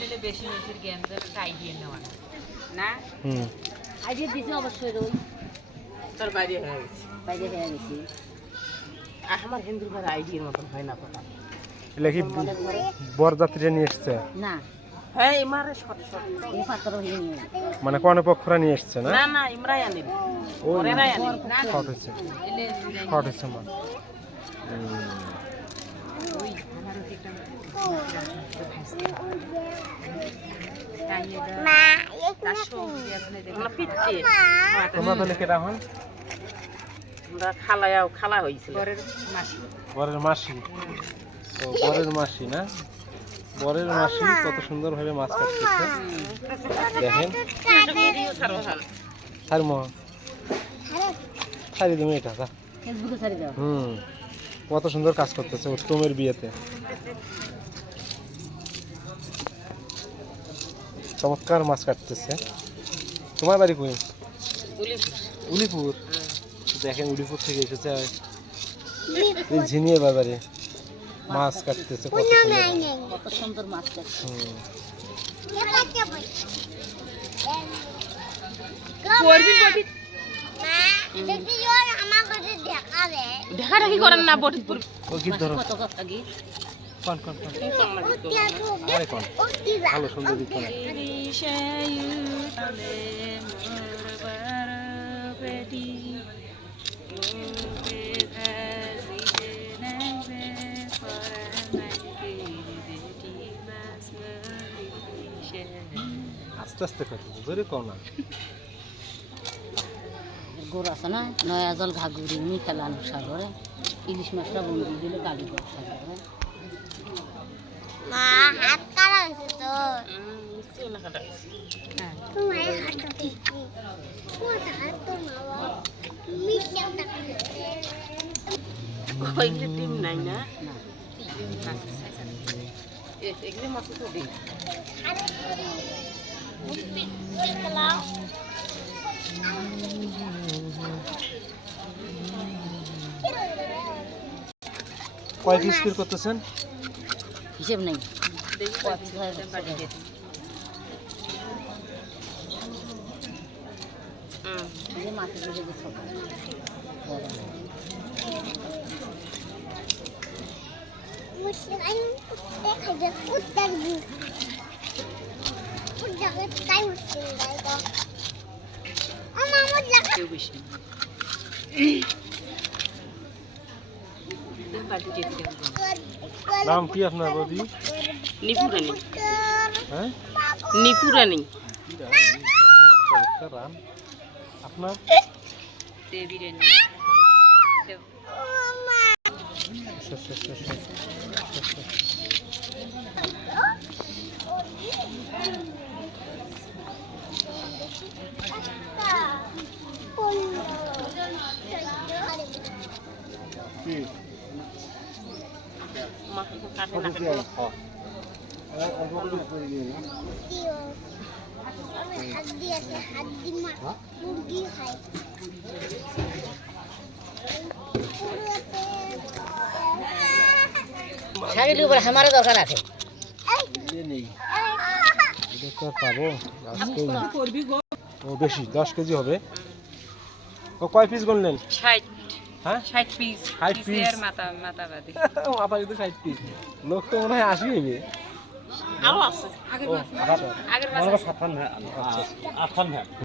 দিলে বেশি মেসির জ্ঞান যাবে একটা আইডিয়া নেওয়া না। না? হুম। আইডিয়া দিছে অবশ্যই ওই তোর বাইরে হয়ে গেছে। বাইরে হয়ে গেছি। আমার হিন্দুর ঘরে আইডিয়ার মতন হয় না কথা। এগুলা কি বরযাত্রীরা নিয়ে এসছে? না। হ্যাঁ ইমারে শর্ট শর্ট এই পাত্র হয়ে নিয়ে মানে কনে পক্ষরা নিয়ে এসছে না? না না ইমরাই ওই ওরেরাই আনিল শর্ট হচ্ছে শর্ট হচ্ছে মা। ওই আমার ওকে একটা ভাজতে তার সবজি আছে না দেখুন পিটতে তোমরা তাহলে কেটা হন? আমরা খালায়াও খালা হয়েছিল ঘরের মাসি। বরের মাসি? তো বরের মাসি না? বরের মাসি কত সুন্দর ভাবে মাছ কাটতেছে। দেখেন। সারি মহ সারি তুমি এটা হুম। কত সুন্দর কাজ করতেছে উত্তমের বিয়েতে। চমৎকার মাছ কাটতেছে। তোমার বাড়ি কই? উলিপুর। দেখেন উলিপুর থেকে এসেছে ঝিনিয়ে বাজারে মাছ কাটতেছে কত সুন্দর। মাছ হুম। দেখা দেখি করেন না বটি পড়বে ও কি ধরো কত কথা কি কোন কোন কোন? আরে আস্তে আস্তে করতেছে জোরে কও গোর আছে না? নয়া জল ঘাগুরি নি খেলানো সাগরে। ইলিশ মাছটা বন্দি দিলে গাড়ি সাগরে মা হাত কাটা হয়েছে তো। হ্যাঁ। টিম নাই না? এগুলো তো দিই কয় পিস করে করতেছেন? হিসেব নেই। তো আমার লাগা কেউ বেশি না। বাড়ি দিয়ে দিতে হবে। নাম কি আপনার বৌদি? নিপুরানি হ্যাঁ? নিপুরানি? আপনার? দে বিরিয়ানি দেও। আচ্ছা, আচ্ছা, আচ্ছা, আচ্ছা। মা কাটে না কাটে হাত দিয়েছে হাত দি মা মুরগি খায় শাড়ির উপরে হামারে দরকার আছে এটা পাবো ও বেশি দশ কেজি হবে ও কয় পিস গুনলেন ষাট হ্যাঁ? ষাট পিস 60 piece? পিসের মাথা মাথা বাদে মাথা কিন্তু ষাট পিস লোক তো মনে হয় আশি হইবে। আরও আছে। ও আচ্ছা আগের মাস হয় সাতান্ন আচ্ছা আচ্ছা